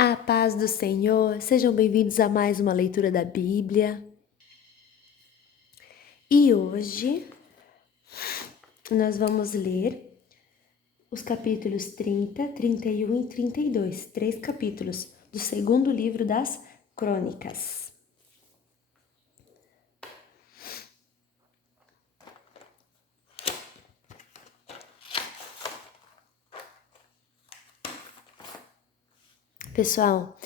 A paz do Senhor, sejam bem-vindos a mais uma leitura da Bíblia. E hoje nós vamos ler os capítulos 30, 31 e 32, 3 capítulos do segundo livro das Crônicas. Pessoal,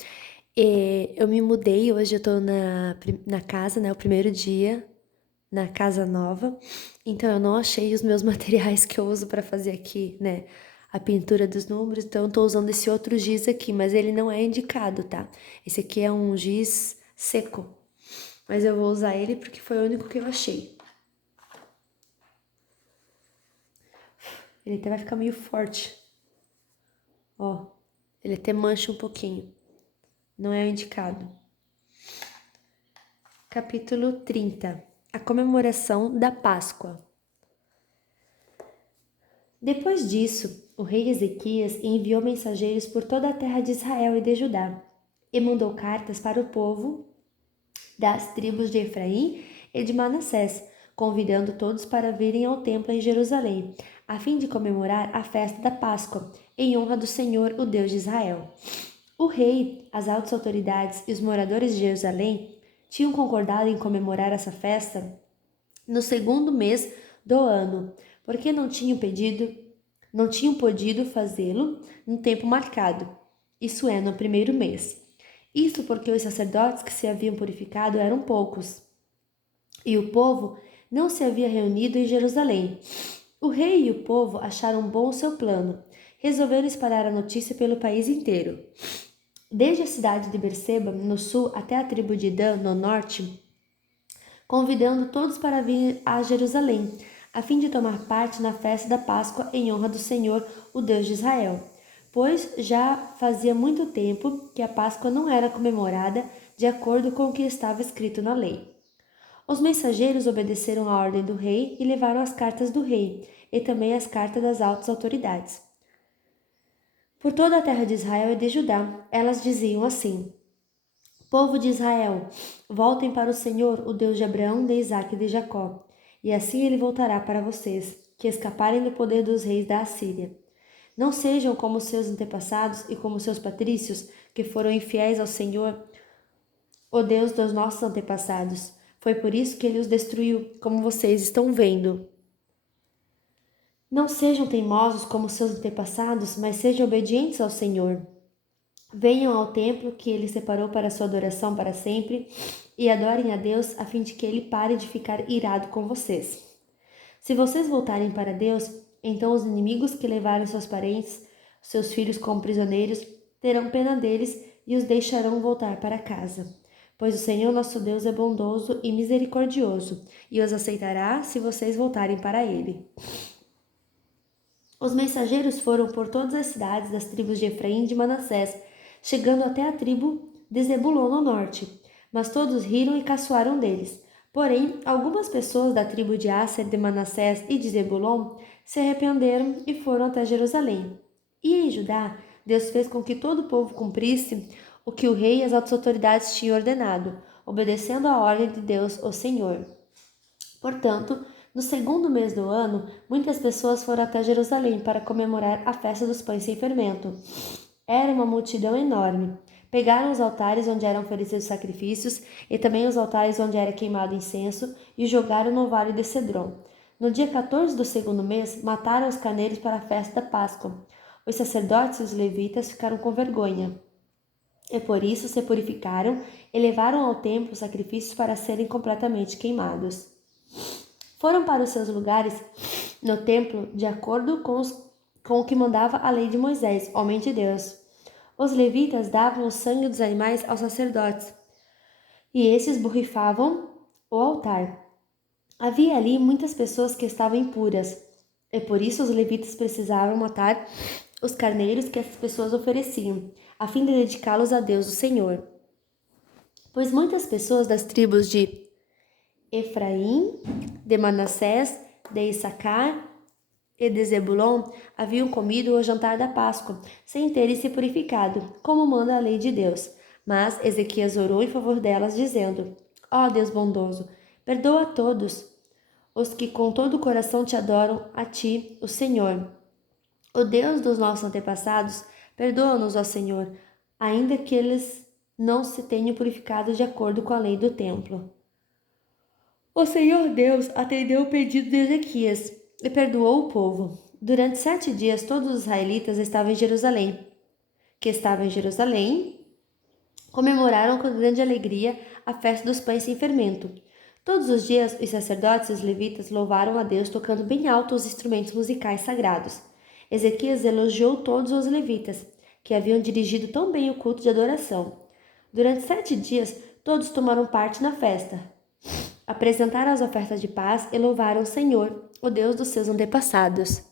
eu me mudei, hoje eu tô na casa, né, o primeiro dia na casa nova, então eu não achei os meus materiais que eu uso para fazer aqui, né, a pintura dos números, então eu tô usando esse outro giz aqui, mas ele não é indicado, tá? Esse aqui é um giz seco, mas eu vou usar ele porque foi o único que eu achei. Ele até vai ficar meio forte, ó, ele até mancha um pouquinho, não é o indicado. Capítulo 30. A comemoração da Páscoa. Depois disso, o rei Ezequias enviou mensageiros por toda a terra de Israel e de Judá, e mandou cartas para o povo das tribos de Efraim e de Manassés, convidando todos para virem ao templo em Jerusalém, a fim de comemorar a festa da Páscoa, em honra do Senhor, o Deus de Israel. O rei, as altas autoridades e os moradores de Jerusalém tinham concordado em comemorar essa festa no segundo mês do ano, porque não tinham podido fazê-lo no tempo marcado, isso é, no primeiro mês. Isso porque os sacerdotes que se haviam purificado eram poucos, e o povo não se havia reunido em Jerusalém. O rei e o povo acharam bom o seu plano. Resolveram espalhar a notícia pelo país inteiro. Desde a cidade de Berseba, no sul, até a tribo de Dan, no norte, convidando todos para vir a Jerusalém, a fim de tomar parte na festa da Páscoa em honra do Senhor, o Deus de Israel. Pois já fazia muito tempo que a Páscoa não era comemorada de acordo com o que estava escrito na lei. Os mensageiros obedeceram à ordem do rei e levaram as cartas do rei, e também as cartas das altas autoridades. Por toda a terra de Israel e de Judá, elas diziam assim: Povo de Israel, voltem para o Senhor, o Deus de Abraão, de Isaque e de Jacó, e assim ele voltará para vocês, que escaparem do poder dos reis da Assíria. Não sejam como seus antepassados e como seus patrícios, que foram infiéis ao Senhor, o Deus dos nossos antepassados. Foi por isso que ele os destruiu, como vocês estão vendo. Não sejam teimosos como seus antepassados, mas sejam obedientes ao Senhor. Venham ao templo que ele separou para sua adoração para sempre e adorem a Deus a fim de que ele pare de ficar irado com vocês. Se vocês voltarem para Deus, então os inimigos que levaram seus parentes, seus filhos como prisioneiros, terão pena deles e os deixarão voltar para casa. Pois o Senhor nosso Deus é bondoso e misericordioso, e os aceitará se vocês voltarem para ele. Os mensageiros foram por todas as cidades das tribos de Efraim e de Manassés, chegando até a tribo de Zebulon no norte. Mas todos riram e caçoaram deles. Porém, algumas pessoas da tribo de Asser, de Manassés e de Zebulon se arrependeram e foram até Jerusalém. E em Judá, Deus fez com que todo o povo cumprisse o que o rei e as outras autoridades tinham ordenado, obedecendo à ordem de Deus, o Senhor. Portanto, no segundo mês do ano, muitas pessoas foram até Jerusalém para comemorar a festa dos pães sem fermento. Era uma multidão enorme. Pegaram os altares onde eram oferecidos sacrifícios e também os altares onde era queimado incenso e jogaram no vale de Cedron. No dia 14 do segundo mês, mataram os carneiros para a festa da Páscoa. Os sacerdotes e os levitas ficaram com vergonha. E por isso se purificaram e levaram ao templo sacrifícios para serem completamente queimados. Foram para os seus lugares no templo de acordo com o que mandava a lei de Moisés, homem de Deus. Os levitas davam o sangue dos animais aos sacerdotes, e esses borrifavam o altar. Havia ali muitas pessoas que estavam impuras, e por isso os levitas precisavam matar os carneiros que essas pessoas ofereciam, a fim de dedicá-los a Deus, o Senhor. Pois muitas pessoas das tribos de Efraim, de Manassés, de Issacar e de Zebulon haviam comido o jantar da Páscoa, sem terem se purificado, como manda a lei de Deus. Mas Ezequias orou em favor delas, dizendo: Ó Deus bondoso, perdoa a todos os que com todo o coração te adoram, a ti, o Senhor. O Deus dos nossos antepassados, perdoa-nos, ó Senhor, ainda que eles não se tenham purificado de acordo com a lei do templo. O Senhor Deus atendeu o pedido de Ezequias e perdoou o povo. Durante 7 dias, todos os israelitas estavam em Jerusalém, comemoraram com grande alegria a festa dos pães sem fermento. Todos os dias, os sacerdotes e os levitas louvaram a Deus tocando bem alto os instrumentos musicais sagrados. Ezequias elogiou todos os levitas, que haviam dirigido tão bem o culto de adoração. Durante 7 dias, todos tomaram parte na festa. Apresentaram as ofertas de paz e louvaram o Senhor, o Deus dos seus antepassados.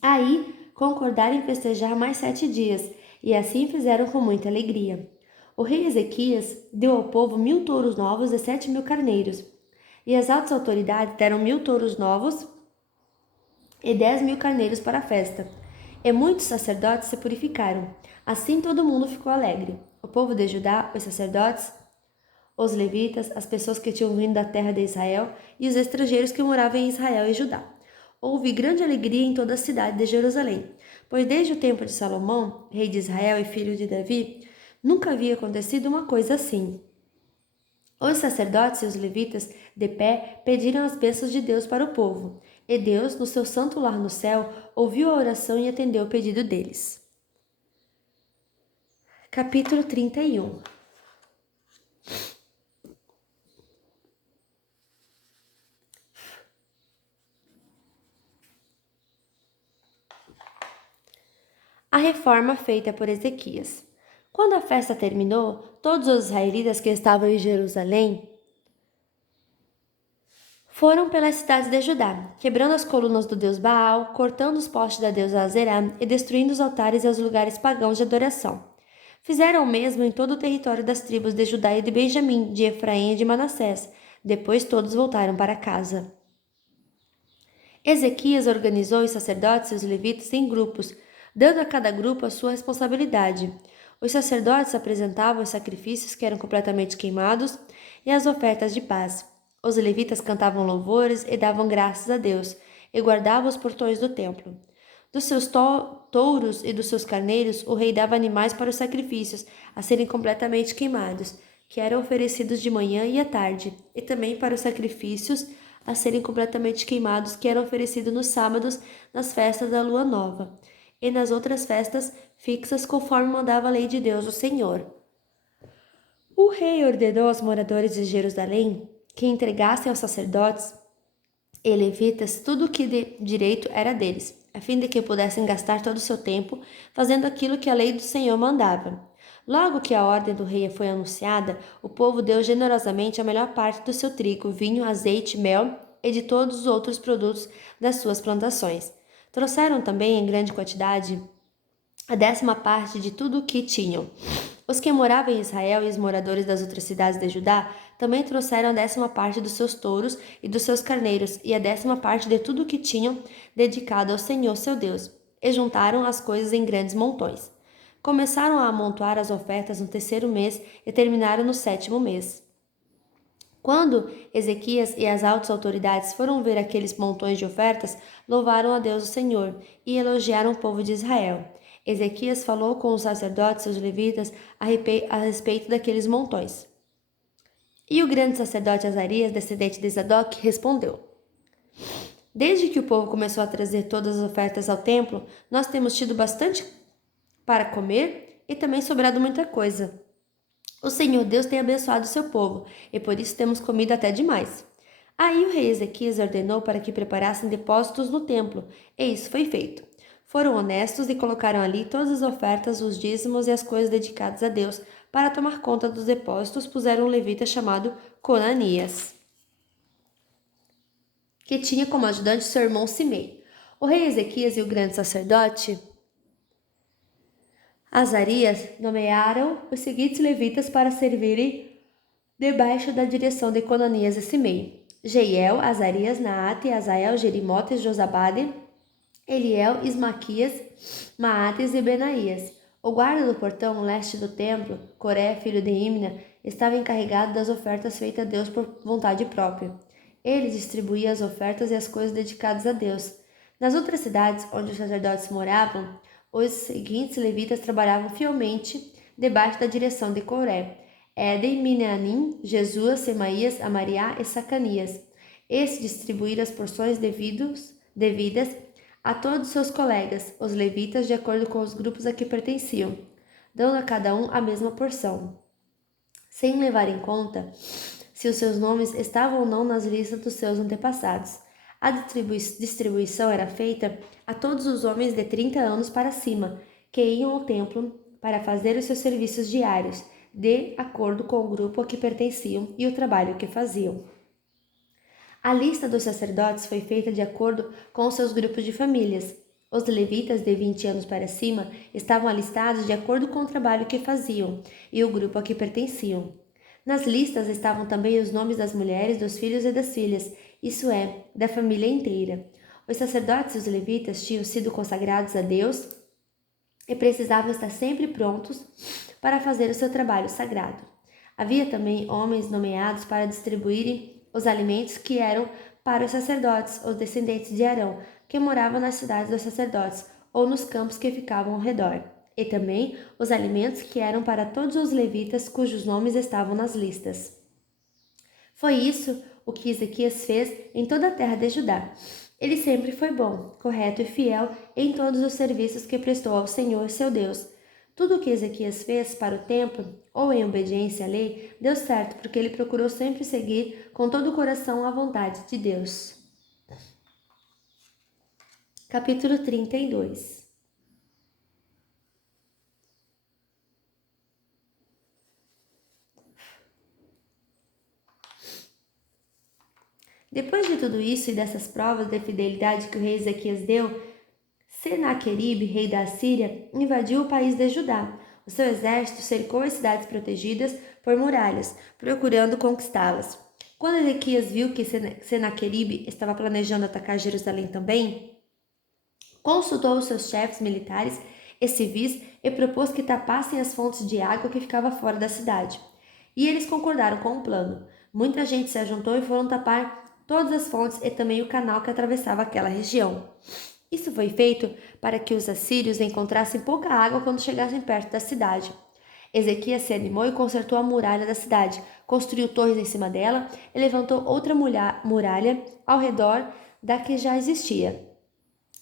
Aí, concordaram em festejar mais 7 dias, e assim fizeram com muita alegria. O rei Ezequias deu ao povo 1000 touros novos e 7.000 carneiros, e as altas autoridades deram 1000 touros novos e 10.000 carneiros para a festa. E muitos sacerdotes se purificaram. Assim todo mundo ficou alegre. O povo de Judá, os sacerdotes, os levitas, as pessoas que tinham vindo da terra de Israel e os estrangeiros que moravam em Israel e Judá. Houve grande alegria em toda a cidade de Jerusalém, pois desde o tempo de Salomão, rei de Israel e filho de Davi, nunca havia acontecido uma coisa assim. Os sacerdotes e os levitas, de pé, pediram as bênçãos de Deus para o povo, e Deus, no seu santo lar no céu, ouviu a oração e atendeu o pedido deles. Capítulo 31. A reforma feita por Ezequias. Quando a festa terminou, todos os israelitas que estavam em Jerusalém foram pelas cidades de Judá, quebrando as colunas do deus Baal, cortando os postes da deusa Azerá e destruindo os altares e os lugares pagãos de adoração. Fizeram o mesmo em todo o território das tribos de Judá e de Benjamim, de Efraim e de Manassés. Depois todos voltaram para casa. Ezequias organizou os sacerdotes e os levitas em grupos, dando a cada grupo a sua responsabilidade. Os sacerdotes apresentavam os sacrifícios que eram completamente queimados e as ofertas de paz. Os levitas cantavam louvores e davam graças a Deus, e guardavam os portões do templo. Dos seus touros e dos seus carneiros, o rei dava animais para os sacrifícios, a serem completamente queimados, que eram oferecidos de manhã e à tarde, e também para os sacrifícios a serem completamente queimados, que eram oferecidos nos sábados, nas festas da lua nova, e nas outras festas fixas, conforme mandava a lei de Deus, o Senhor. O rei ordenou aos moradores de Jerusalém que entregassem aos sacerdotes e levitas tudo o que de direito era deles, a fim de que pudessem gastar todo o seu tempo fazendo aquilo que a lei do Senhor mandava. Logo que a ordem do rei foi anunciada, o povo deu generosamente a melhor parte do seu trigo, vinho, azeite, mel e de todos os outros produtos das suas plantações. Trouxeram também em grande quantidade a 10ª parte de tudo o que tinham. Os que moravam em Israel e os moradores das outras cidades de Judá também trouxeram a 10ª parte dos seus touros e dos seus carneiros e a 10ª parte de tudo o que tinham dedicado ao Senhor seu Deus, e juntaram as coisas em grandes montões. Começaram a amontoar as ofertas no 3º mês e terminaram no 7º mês. Quando Ezequias e as altas autoridades foram ver aqueles montões de ofertas, louvaram a Deus o Senhor e elogiaram o povo de Israel. Ezequias falou com os sacerdotes e os levitas a respeito daqueles montões. E o grande sacerdote Azarias, descendente de Zadok, respondeu: Desde que o povo começou a trazer todas as ofertas ao templo, nós temos tido bastante para comer e também sobrado muita coisa. O Senhor Deus tem abençoado o seu povo, e por isso temos comido até demais. Aí o rei Ezequias ordenou para que preparassem depósitos no templo, e isso foi feito. Foram honestos e colocaram ali todas as ofertas, os dízimos e as coisas dedicadas a Deus. Para tomar conta dos depósitos, puseram um levita chamado Conanias, que tinha como ajudante seu irmão Simei. O rei Ezequias e o grande sacerdote Azarias nomearam os seguintes levitas para servirem debaixo da direção de Conanias e Simei: Jeiel, Azarias, Naate, Azael, Jerimote, Josabade, Eliel, Ismaquias, Maates e Benaías. O guarda do portão leste do templo, Coré, filho de Imna, estava encarregado das ofertas feitas a Deus por vontade própria. Ele distribuía as ofertas e as coisas dedicadas a Deus. Nas outras cidades onde os sacerdotes moravam, os seguintes levitas trabalhavam fielmente debaixo da direção de Coré: Éden, Minanim, Jesua, Semaías, Amariá e Sacanias. Estes distribuíram as porções devidas a todos seus colegas, os levitas, de acordo com os grupos a que pertenciam, dando a cada um a mesma porção, sem levar em conta se os seus nomes estavam ou não nas listas dos seus antepassados. A distribuição era feita a todos os homens de 30 anos para cima, que iam ao templo para fazer os seus serviços diários, de acordo com o grupo a que pertenciam e o trabalho que faziam. A lista dos sacerdotes foi feita de acordo com os seus grupos de famílias. Os levitas de 20 anos para cima estavam alistados de acordo com o trabalho que faziam e o grupo a que pertenciam. Nas listas estavam também os nomes das mulheres, dos filhos e das filhas, isso é, da família inteira. Os sacerdotes e os levitas tinham sido consagrados a Deus e precisavam estar sempre prontos para fazer o seu trabalho sagrado. Havia também homens nomeados para distribuírem os alimentos que eram para os sacerdotes, os descendentes de Arão, que moravam nas cidades dos sacerdotes ou nos campos que ficavam ao redor, e também os alimentos que eram para todos os levitas cujos nomes estavam nas listas. Foi isso o que Ezequias fez em toda a terra de Judá. Ele sempre foi bom, correto e fiel em todos os serviços que prestou ao Senhor, seu Deus. Tudo o que Ezequias fez para o templo, ou em obediência à lei, deu certo, porque ele procurou sempre seguir com todo o coração a vontade de Deus. Capítulo 32. Depois de tudo isso e dessas provas de fidelidade que o rei Ezequias deu, Senaqueribe, rei da Assíria, invadiu o país de Judá. O seu exército cercou as cidades protegidas por muralhas, procurando conquistá-las. Quando Ezequias viu que Senaqueribe estava planejando atacar Jerusalém também, consultou os seus chefes militares e civis e propôs que tapassem as fontes de água que ficavam fora da cidade. E eles concordaram com o plano. Muita gente se ajuntou e foram tapar todas as fontes e também o canal que atravessava aquela região. Isso foi feito para que os assírios encontrassem pouca água quando chegassem perto da cidade. Ezequias se animou e consertou a muralha da cidade, construiu torres em cima dela e levantou outra muralha ao redor da que já existia.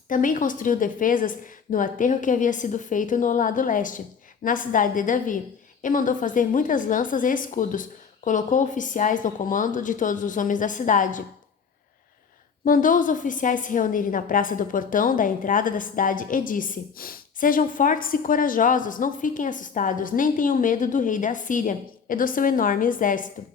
Também construiu defesas no aterro que havia sido feito no lado leste, na cidade de Davi, e mandou fazer muitas lanças e escudos. Colocou oficiais no comando de todos os homens da cidade. Mandou os oficiais se reunirem na praça do portão da entrada da cidade e disse: Sejam fortes e corajosos, não fiquem assustados, nem tenham medo do rei da Síria e do seu enorme exército.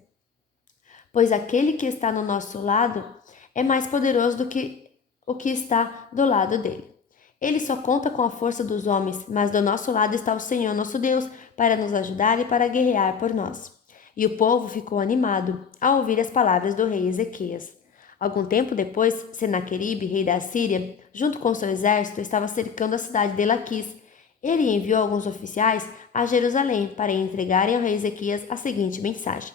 Pois aquele que está no nosso lado é mais poderoso do que o que está do lado dele. Ele só conta com a força dos homens, mas do nosso lado está o Senhor nosso Deus para nos ajudar e para guerrear por nós. E o povo ficou animado ao ouvir as palavras do rei Ezequias. Algum tempo depois, Senaqueribe, rei da Assíria, junto com seu exército, estava cercando a cidade de Laquis. Ele enviou alguns oficiais a Jerusalém para entregarem ao rei Ezequias a seguinte mensagem: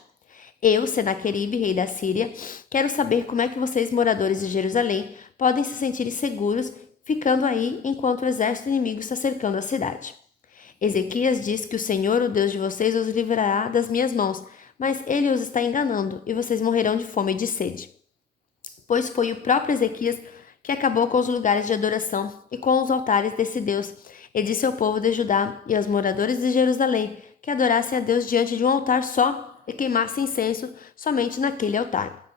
Eu, Senaqueribe, rei da Síria, quero saber como é que vocês, moradores de Jerusalém, podem se sentir seguros ficando aí enquanto o exército inimigo está cercando a cidade. Ezequias diz que o Senhor, o Deus de vocês, os livrará das minhas mãos, mas ele os está enganando e vocês morrerão de fome e de sede. Pois foi o próprio Ezequias que acabou com os lugares de adoração e com os altares desse Deus, e disse ao povo de Judá e aos moradores de Jerusalém que adorassem a Deus diante de um altar só e queimassem incenso somente naquele altar.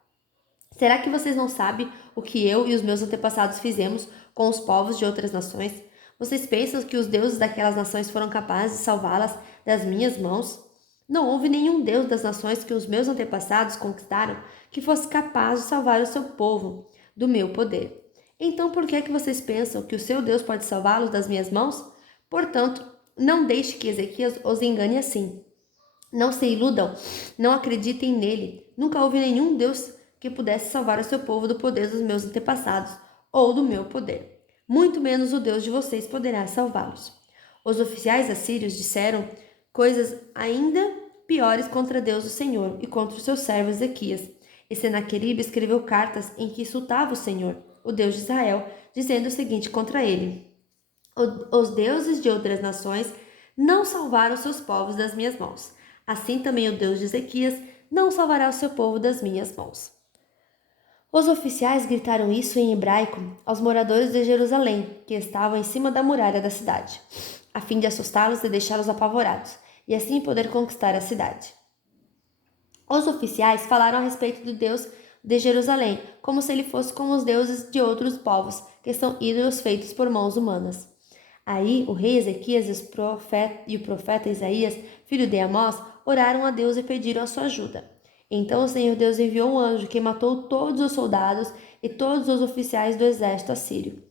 Será que vocês não sabem o que eu e os meus antepassados fizemos com os povos de outras nações? Vocês pensam que os deuses daquelas nações foram capazes de salvá-las das minhas mãos? Não houve nenhum deus das nações que os meus antepassados conquistaram que fosse capaz de salvar o seu povo do meu poder. Então por que é que vocês pensam que o seu Deus pode salvá-los das minhas mãos? Portanto, não deixe que Ezequias os engane assim. Não se iludam, não acreditem nele. Nunca houve nenhum Deus que pudesse salvar o seu povo do poder dos meus antepassados ou do meu poder. Muito menos o Deus de vocês poderá salvá-los. Os oficiais assírios disseram coisas ainda piores contra Deus o Senhor e contra o seu servo Ezequias. E Senaqueribe escreveu cartas em que insultava o Senhor, o Deus de Israel, dizendo o seguinte contra ele: os deuses de outras nações não salvaram seus povos das minhas mãos. Assim também o Deus de Ezequias não salvará o seu povo das minhas mãos. Os oficiais gritaram isso em hebraico aos moradores de Jerusalém, que estavam em cima da muralha da cidade, a fim de assustá-los e deixá-los apavorados, e assim poder conquistar a cidade. Os oficiais falaram a respeito do Deus de Jerusalém, como se ele fosse como os deuses de outros povos, que são ídolos feitos por mãos humanas. Aí o rei Ezequias e o profeta Isaías, filho de Amós, oraram a Deus e pediram a sua ajuda. Então o Senhor Deus enviou um anjo que matou todos os soldados e todos os oficiais do exército assírio.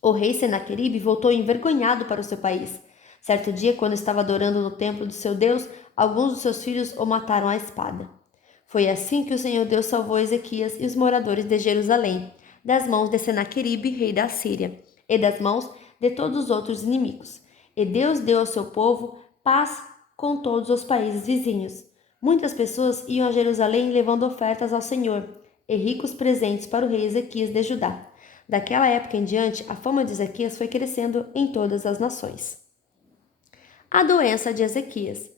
O rei Senaqueribe voltou envergonhado para o seu país. Certo dia, quando estava adorando no templo do seu Deus, alguns dos seus filhos o mataram à espada. Foi assim que o Senhor Deus salvou Ezequias e os moradores de Jerusalém, das mãos de Senaqueribe, rei da Síria, e das mãos de todos os outros inimigos. E Deus deu ao seu povo paz com todos os países vizinhos. Muitas pessoas iam a Jerusalém levando ofertas ao Senhor e ricos presentes para o rei Ezequias de Judá. Daquela época em diante, a fama de Ezequias foi crescendo em todas as nações. A doença de Ezequias.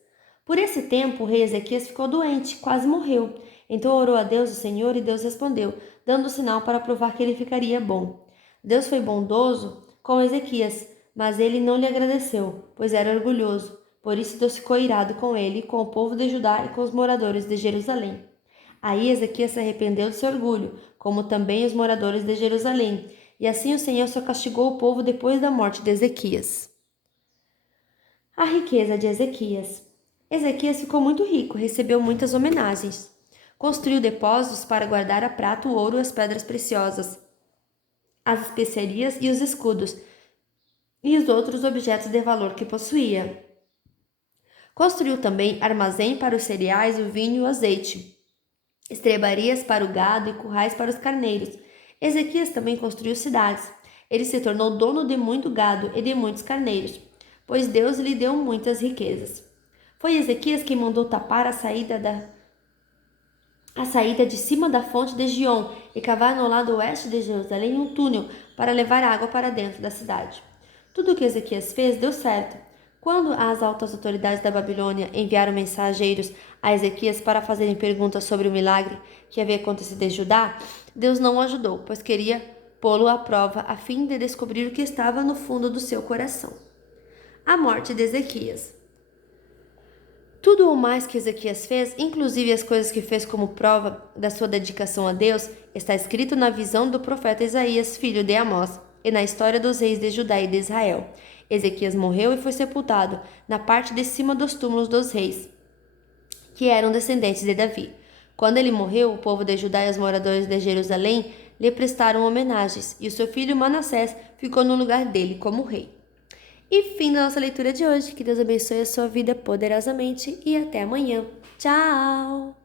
Por esse tempo, o rei Ezequias ficou doente, quase morreu. Então orou a Deus, o Senhor, e Deus respondeu, dando sinal para provar que ele ficaria bom. Deus foi bondoso com Ezequias, mas ele não lhe agradeceu, pois era orgulhoso. Por isso Deus ficou irado com ele, com o povo de Judá e com os moradores de Jerusalém. Aí Ezequias se arrependeu de seu orgulho, como também os moradores de Jerusalém, e assim o Senhor só castigou o povo depois da morte de Ezequias. A riqueza de Ezequias. Ezequias ficou muito rico, recebeu muitas homenagens. Construiu depósitos para guardar a prata, o ouro e as pedras preciosas, as especiarias e os escudos, e os outros objetos de valor que possuía. Construiu também armazém para os cereais, o vinho e o azeite, estrebarias para o gado e currais para os carneiros. Ezequias também construiu cidades. Ele se tornou dono de muito gado e de muitos carneiros, pois Deus lhe deu muitas riquezas. Foi Ezequias quem mandou tapar a saída de cima da fonte de Giom e cavar no lado oeste de Jerusalém um túnel para levar água para dentro da cidade. Tudo o que Ezequias fez deu certo. Quando as altas autoridades da Babilônia enviaram mensageiros a Ezequias para fazerem perguntas sobre o milagre que havia acontecido em Judá, Deus não o ajudou, pois queria pô-lo à prova a fim de descobrir o que estava no fundo do seu coração. A morte de Ezequias. Tudo o mais que Ezequias fez, inclusive as coisas que fez como prova da sua dedicação a Deus, está escrito na visão do profeta Isaías, filho de Amós, e na história dos reis de Judá e de Israel. Ezequias morreu e foi sepultado na parte de cima dos túmulos dos reis, que eram descendentes de Davi. Quando ele morreu, o povo de Judá e os moradores de Jerusalém lhe prestaram homenagens, e o seu filho Manassés ficou no lugar dele como rei. E fim da nossa leitura de hoje. Que Deus abençoe a sua vida poderosamente e até amanhã. Tchau!